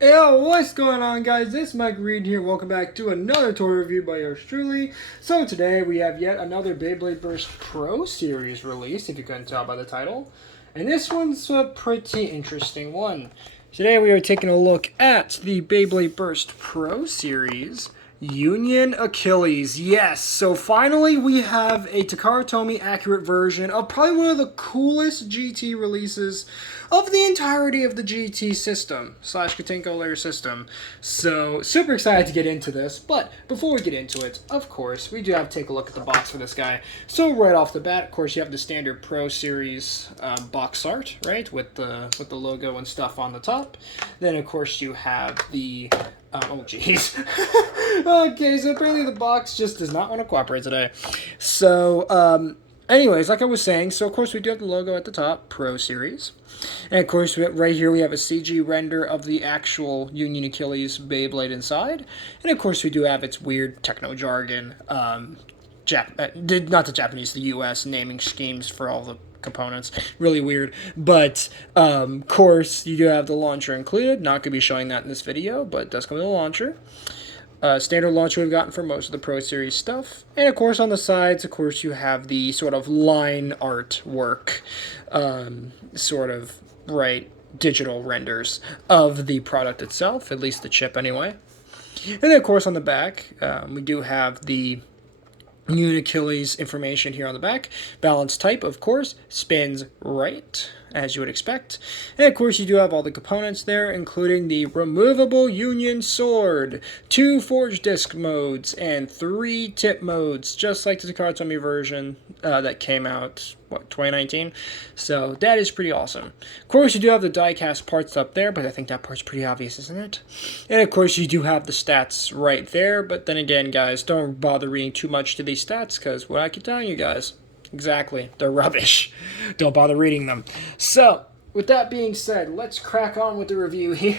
Yo, what's going on, guys? This is Mike Reed here. Welcome back to another toy review by yours truly. So today we have yet another Beyblade Burst Pro Series release, if you couldn't tell by the title. And this one's a pretty interesting one. Today we are taking a look at the Beyblade Burst Pro Series Union Achilles. Yes, so finally we have a Takara Tomy accurate version of probably one of the coolest GT releases of the entirety of the GT system / Katenko layer system. So super excited to get into this, but before we get into it, of course, we do have to take a look at the box for this guy. So right off the bat, of course, you have the standard Pro Series box art, right, with the logo and stuff on the top. Then of course you have the oh jeez. Okay, so apparently the box just does not want to cooperate today. So anyways, like I was saying, so of course we do have the logo at the top, Pro Series. And of course, right here we have a CG render of the actual Union Achilles Beyblade inside. And of course we do have its weird techno jargon, not the Japanese, the US naming schemes for all the components. Really weird. But, of course, you do have the launcher included. Not going to be showing that in this video, but it does come with a launcher. Standard launcher we've gotten for most of the Pro Series stuff. And of course on the sides, of course, you have the sort of line artwork, sort of, right, digital renders of the product itself, at least the chip anyway. And then of course on the back, we do have the Union Achilles information here on the back. Balance type, of course, spins right, as you would expect. And of course, you do have all the components there, including the removable Union sword, 2 forge disc modes, and 3 tip modes, just like the Takara Tomy version that came out, 2019? So that is pretty awesome. Of course, you do have the die-cast parts up there, but I think that part's pretty obvious, isn't it? And of course, you do have the stats right there, but then again, guys, don't bother reading too much to these stats, because what I keep telling you guys, exactly, they're rubbish. Don't bother reading them. So, with that being said, let's crack on with the review here.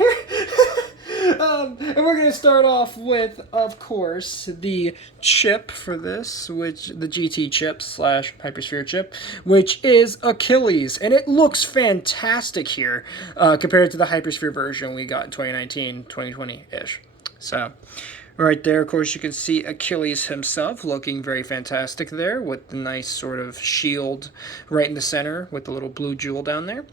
And we're going to start off with, of course, the chip for this, which the GT chip / Hypersphere chip, which is Achilles. And it looks fantastic here compared to the Hypersphere version we got in 2019, 2020-ish. So, right there, of course, you can see Achilles himself looking very fantastic there with the nice sort of shield right in the center with the little blue jewel down there.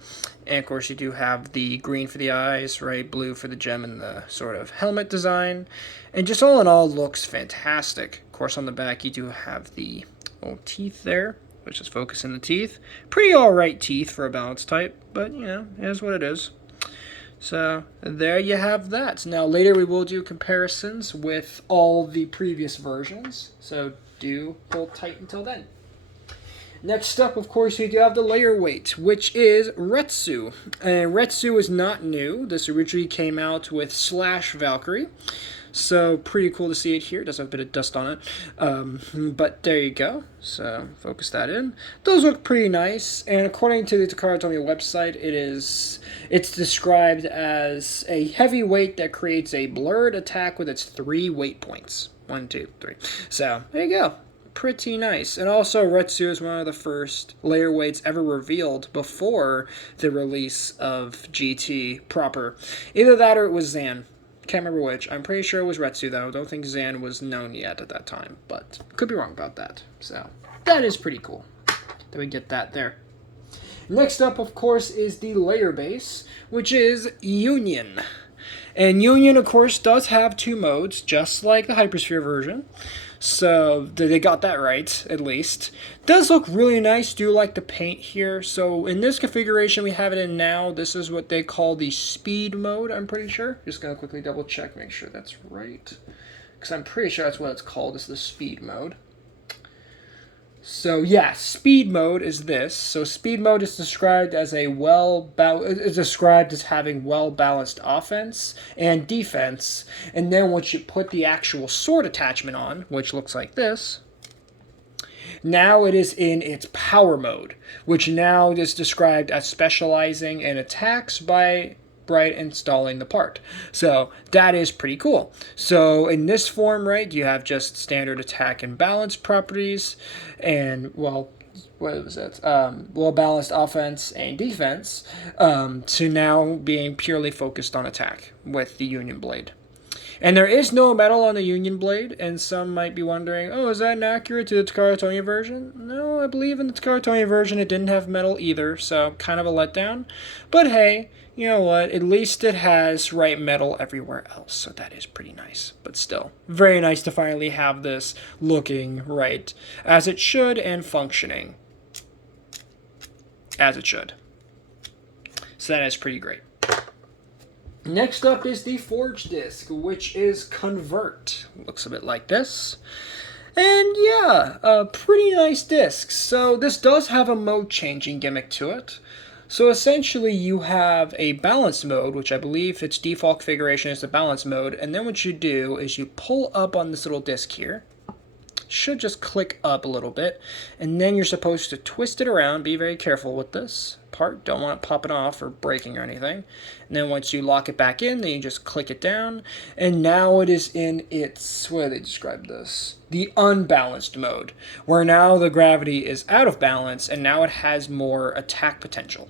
And, of course, you do have the green for the eyes, right, blue for the gem and the sort of helmet design. And just all in all, looks fantastic. Of course, on the back, you do have the little teeth there, which is focusing the teeth. Pretty all-right teeth for a balance type, but, you know, it is what it is. So there you have that. Now later we will do comparisons with all the previous versions, so do hold tight until then. Next up, of course, we do have the layer weight, which is Retsu. And Retsu is not new. This originally came out with Slash Valkyrie. So pretty cool to see it here. It does have a bit of dust on it. But there you go. So focus that in. Those look pretty nice. And according to the Takara Tomy website, it's described as a heavy weight that creates a blurred attack with its 3 weight points. 1, 2, 3. So there you go. Pretty nice. And also, Retsu is one of the first layer weights ever revealed before the release of GT proper. Either that or it was Zan. Can't remember which. I'm pretty sure it was Retsu, though. Don't think Zan was known yet at that time, but could be wrong about that. So, that is pretty cool that we get that there. Next up, of course, is the layer base, which is Union. And Union, of course, does have 2 modes, just like the Hypersphere version. So they got that right, at least. Does look really nice. Do like the paint here. So in this configuration we have it in now, this is what they call the speed mode, I'm pretty sure. Just going to quickly double check, make sure that's right. Because I'm pretty sure that's what it's called, is the speed mode. So yeah, speed mode is this. So speed mode is described as having well-balanced offense and defense. And then once you put the actual sword attachment on, which looks like this, now it is in its power mode, which now is described as specializing in attacks by installing the part. So that is pretty cool. So in this form, right, you have just standard attack and balance properties, and well, what was it? Well balanced offense and defense, to now being purely focused on attack with the Union Blade. And there is no metal on the Union Blade, and some might be wondering, oh, is that inaccurate to the Takara Tomy version? No, I believe in the Takara Tomy version it didn't have metal either, so kind of a letdown. But hey, you know what? At least it has right metal everywhere else, so that is pretty nice. But still, very nice to finally have this looking right as it should and functioning as it should. So that is pretty great. Next up is the Forge disc, which is Convert. Looks a bit like this. And yeah, a pretty nice disc. So this does have a mode changing gimmick to it. So essentially you have a balance mode, which I believe its default configuration is the balance mode. And then what you do is you pull up on this little disc here. Should just click up a little bit. And then you're supposed to twist it around. Be very careful with this part. Don't want it popping off or breaking or anything. And then once you lock it back in, then you just click it down. And now it is in its, what do they describe this? The unbalanced mode, where now the gravity is out of balance and now it has more attack potential.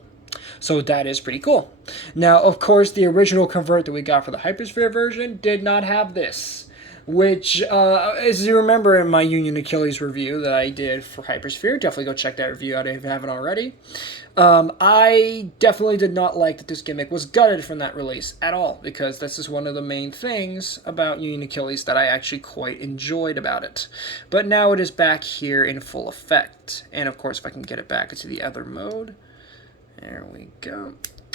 So that is pretty cool. Now, of course, the original Convert that we got for the Hypersphere version did not have this. Which, as you remember in my Union Achilles review that I did for Hypersphere, definitely go check that review out if you haven't already. I definitely did not like that this gimmick was gutted from that release at all, because this is one of the main things about Union Achilles that I actually quite enjoyed about it. But now it is back here in full effect. And of course, if I can get it back into the other mode, there we go.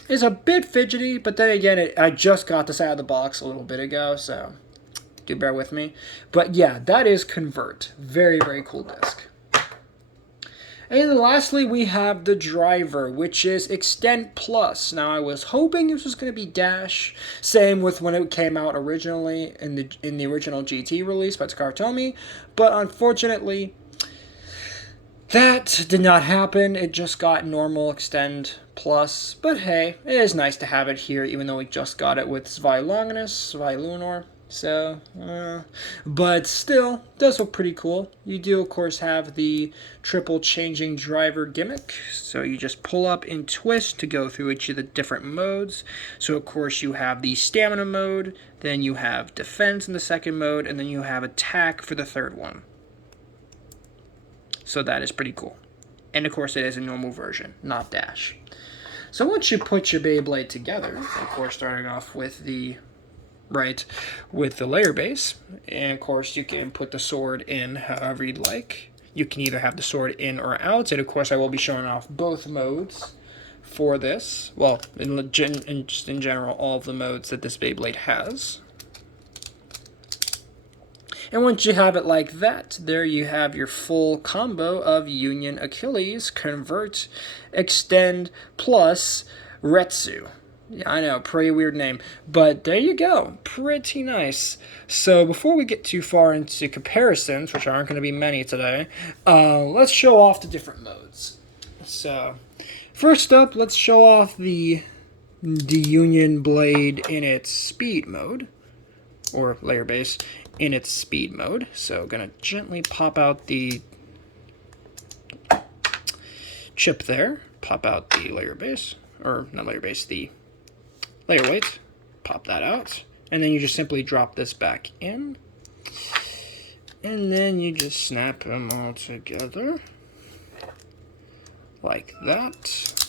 It's a bit fidgety, but then again, I just got this out of the box a little bit ago, so do bear with me. But yeah, that is Convert. Very, very cool disc. And then lastly, we have the driver, which is Extend Plus. Now, I was hoping this was going to be Dash. Same with when it came out originally in the original GT release by Takara Tomy. But unfortunately, that did not happen. It just got normal Extend Plus. But hey, it is nice to have it here, even though we just got it with Zwei Longinus, Zwei Lunar. So, but still, does look pretty cool. You do, of course, have the triple changing driver gimmick. So you just pull up and twist to go through each of the different modes. So, of course, you have the stamina mode, then you have defense in the second mode, and then you have attack for the third one. So that is pretty cool. And, of course, it is a normal version, not Dash. So once you put your Beyblade together, of course, starting off with the layer base, and of course you can put the sword in however you'd like. You can either have the sword in or out, and of course I will be showing off both modes for this. Well, just in general, all of the modes that this Beyblade has. And once you have it like that, there you have your full combo of Union Achilles, Convert, Extend, plus Retsu. Yeah, I know, pretty weird name, but there you go, pretty nice. So before we get too far into comparisons, which aren't going to be many today, let's show off the different modes. So first up, let's show off the Union Blade in its speed mode, or layer base in its speed mode. So going to gently pop out the chip there, pop out the layer base, or not layer base, the layer weight, pop that out, and then you just simply drop this back in, and then you just snap them all together like that.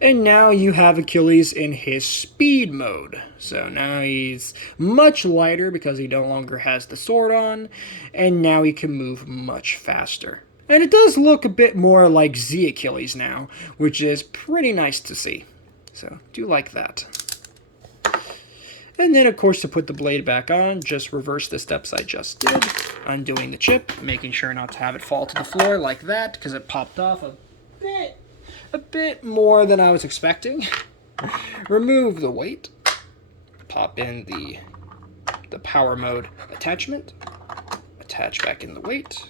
And now you have Achilles in his speed mode. So now he's much lighter because he no longer has the sword on, and now he can move much faster. And it does look a bit more like Z Achilles now, which is pretty nice to see. So, do like that. And then, of course, to put the blade back on, just reverse the steps I just did. Undoing the chip, making sure not to have it fall to the floor like that, because it popped off a bit more than I was expecting. Remove the weight. Pop in the power mode attachment. Attach back in the weight.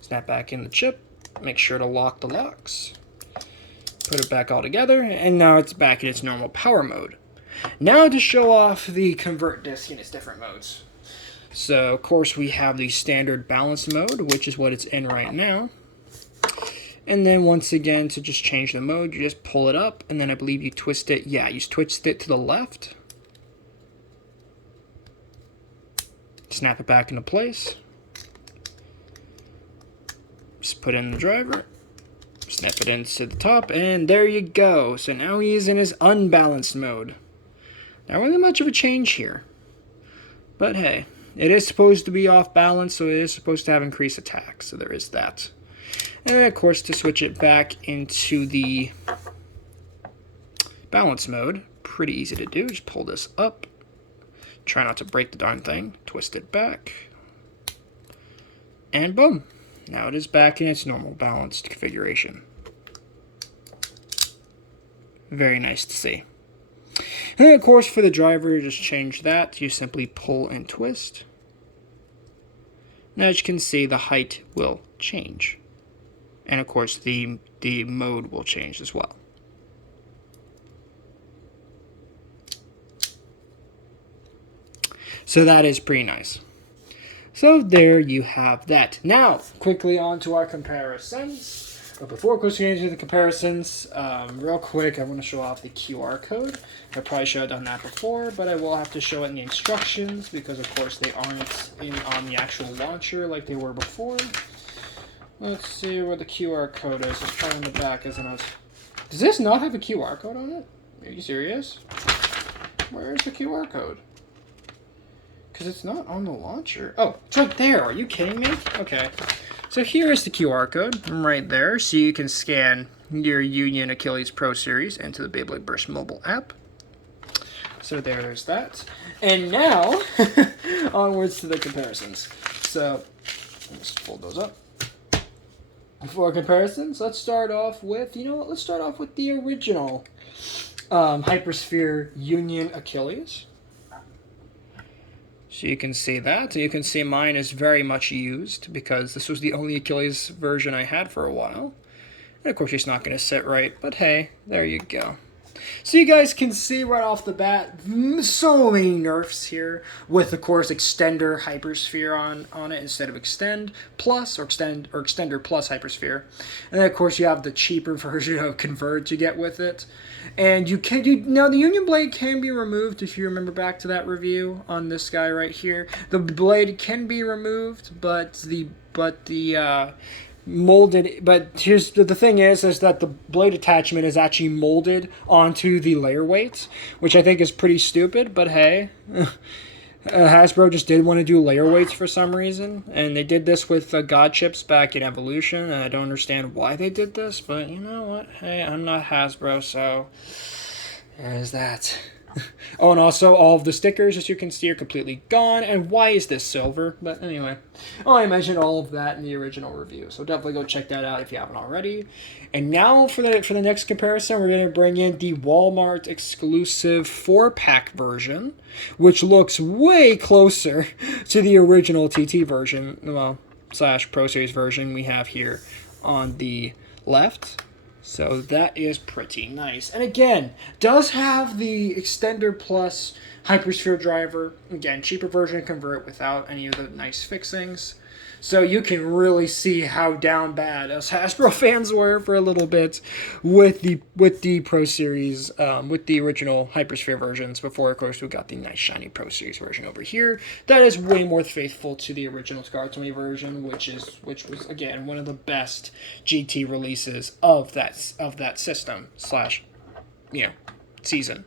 Snap back in the chip. Make sure to lock the locks. Put it back all together, and now it's back in its normal power mode. Now to show off the Convert disc in its different modes. So, of course, we have the standard balance mode, which is what it's in right now. And then once again, to just change the mode, you just pull it up, and then I believe you twist it. Yeah, you twist it to the left. Snap it back into place. Just put in the driver. Snap it into the top, and there you go. So now he is in his unbalanced mode. Not really much of a change here. But hey, it is supposed to be off balance, so it is supposed to have increased attack. So there is that. And then, of course, to switch it back into the balance mode, pretty easy to do. Just pull this up. Try not to break the darn thing. Twist it back. And boom. Now it is back in its normal balanced configuration. Very nice to see. And then, of course, for the driver, just change that. You simply pull and twist. Now, as you can see, the height will change. And of course, the mode will change as well. So that is pretty nice. So there you have that. Now, quickly on to our comparisons. But before we go into the comparisons, real quick, I want to show off the QR code. I probably should have done that before, but I will have to show it in the instructions because, of course, they aren't on the actual launcher like they were before. Let's see where the QR code is. It's probably on the back, isn't it? Does this not have a QR code on it? Are you serious? Where is the QR code? Because it's not on the launcher. Oh, it's right there. Are you kidding me? Okay. So here is the QR code right there. So you can scan your Union Achilles Pro Series into the Beyblade Burst mobile app. So there's that. And now, onwards to the comparisons. So, let's fold those up. For comparisons, let's start off with, let's start off with the original Hypersphere Union Achilles. So you can see that. You can see mine is very much used because this was the only Achilles version I had for a while. And of course it's not going to sit right, but hey, there you go. So you guys can see right off the bat, so many nerfs here with, of course, Extender Hypersphere on it instead of Extend Plus or Extender Plus Hypersphere. And then, of course, you have the cheaper version of Converge you get with it. And now the Union Blade can be removed if you remember back to that review on this guy right here. The blade can be removed, but the molded, but here's the thing is that the blade attachment is actually molded onto the layer weights, which I think is pretty stupid, but hey, Hasbro just did want to do layer weights for some reason, and they did this with God Chips back in Evolution, and I don't understand why they did this, but you know what, hey, I'm not Hasbro, so there's that. Oh, and also all of the stickers, as you can see, are completely gone. And why is this silver? But anyway, I mentioned all of that in the original review, so definitely go check that out if you haven't already. And now for the next comparison, we're going to bring in the Walmart exclusive 4-pack version, which looks way closer to the original TT version, well, / Pro Series version we have here on the left. So that is pretty nice. And again, does have the Extender Plus Hypersphere driver. Again, cheaper version, convert without any of the nice fixings. So you can really see how down bad us Hasbro fans were for a little bit with the Pro Series, with the original Hypersphere versions before, of course, we got the nice shiny Pro Series version over here. That is way more faithful to the original Scar-20 version, which was again one of the best GT releases of that system / season.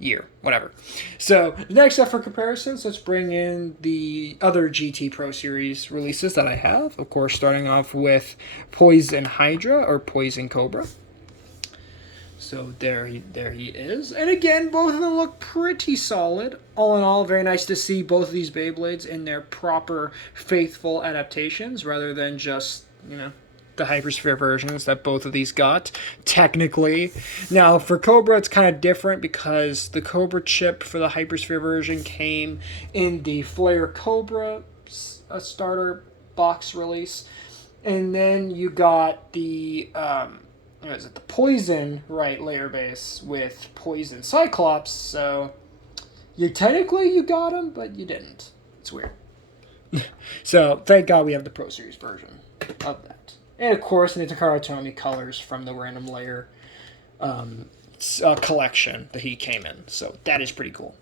Year, whatever. So, next up for comparisons, let's bring in the other GT Pro Series releases that I have. Of course, starting off with Poison Hydra or Poison Cobra. So there he is. And again, both of them look pretty solid. All in all, very nice to see both of these Beyblades in their proper, faithful adaptations rather than just, the Hypersphere versions that both of these got, technically. Now, for Cobra, it's kind of different because the Cobra chip for the Hypersphere version came in the Flare Cobra starter box release. And then you got the, the Poison layer base with Poison Cyclops. So, you got them, but you didn't. It's weird. So, thank God we have the Pro Series version of that. And of course, the Takara Tomy colors from the Random Layer collection that he came in. So that is pretty cool.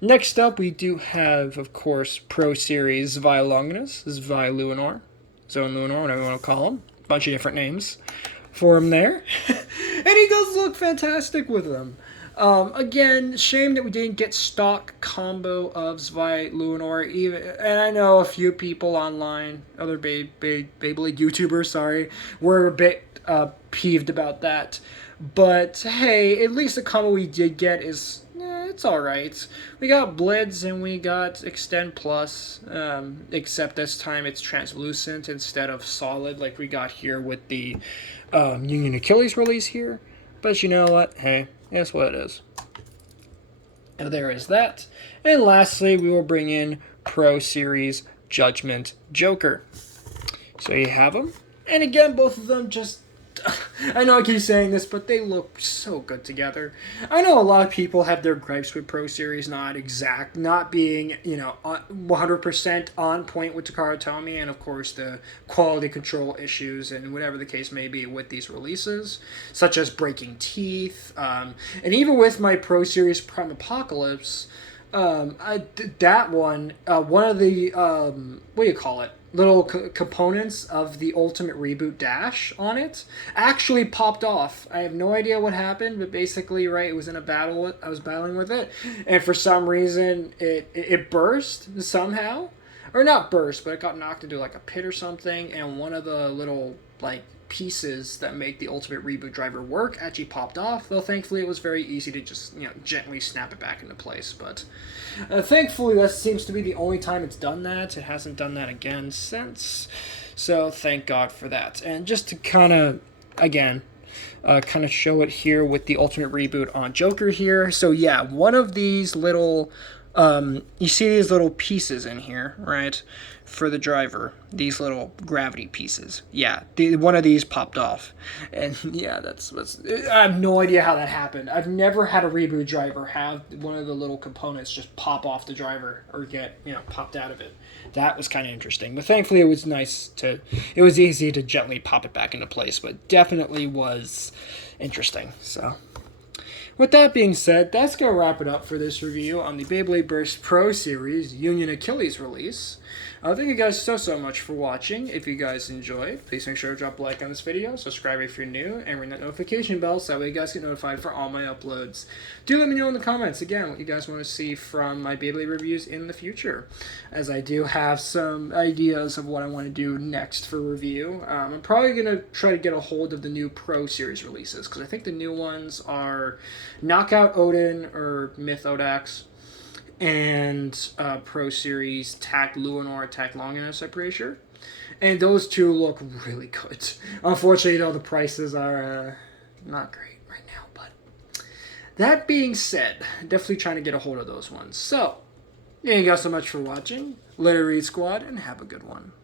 Next up, we do have, of course, Pro Series Zvi Longinus, Zvi Luinor, Zone Luinor, whatever you want to call him. Bunch of different names for him there. And he does look fantastic with them. Again, shame that we didn't get stock combo of Zvi Luinor. And I know a few people online, other Beyblade YouTubers, were a bit peeved about that. But hey, at least the combo we did get is it's alright. We got Blitz and we got Extend Plus, except this time it's translucent instead of solid like we got here with the Union Achilles release here. But you know what? Hey, that's what it is. And there is that. And lastly, we will bring in Pro Series Judgment Joker. So you have them. And again, both of them just... I know I keep saying this, but they look so good together. I know a lot of people have their gripes with Pro Series not being, 100% on point with Takara Tomy, and of course the quality control issues and whatever the case may be with these releases, such as breaking teeth, and even with my Pro Series Prime Apocalypse, that one of the, what do you call it? Little components of the Ultimate Reboot Dash on it actually popped off. I have no idea what happened, but basically, right, it was in a battle. I was battling with it, and for some reason, it burst somehow. Or not burst, but it got knocked into like a pit or something, and one of the little, like, pieces that make the Ultimate Reboot driver work actually popped off, though thankfully it was very easy to just, gently snap it back into place. But thankfully that seems to be the only time it's done that. It hasn't done that again since, so thank God for that. And just to kind of, again, kind of show it here with the Ultimate Reboot on Joker here. So yeah, one of these little, you see these little pieces in here, right? For the driver, these little gravity pieces. Yeah, one of these popped off. And yeah, I have no idea how that happened. I've never had a reboot driver have one of the little components just pop off the driver or get, popped out of it. That was kind of interesting. But thankfully it was it was easy to gently pop it back into place, but definitely was interesting. So with that being said, that's going to wrap it up for this review on the Beyblade Burst Pro Series Union Achilles release. Thank you guys so much for watching. If you guys enjoyed, please make sure to drop a like on this video, subscribe if you're new, and ring that notification bell so that way you guys get notified for all my uploads. Do let me know in the comments, again, what you guys want to see from my Beyblade reviews in the future, as I do have some ideas of what I want to do next for review. I'm probably going to try to get a hold of the new Pro Series releases, because I think the new ones are Knockout Odin or Myth Odax, and Pro Series Tack Luinor, Tack Longinus, I'm pretty sure. And those two look really good. Unfortunately, the prices are not great right now. But that being said, definitely trying to get a hold of those ones. So, thank you guys so much for watching. Let it read, squad, and have a good one.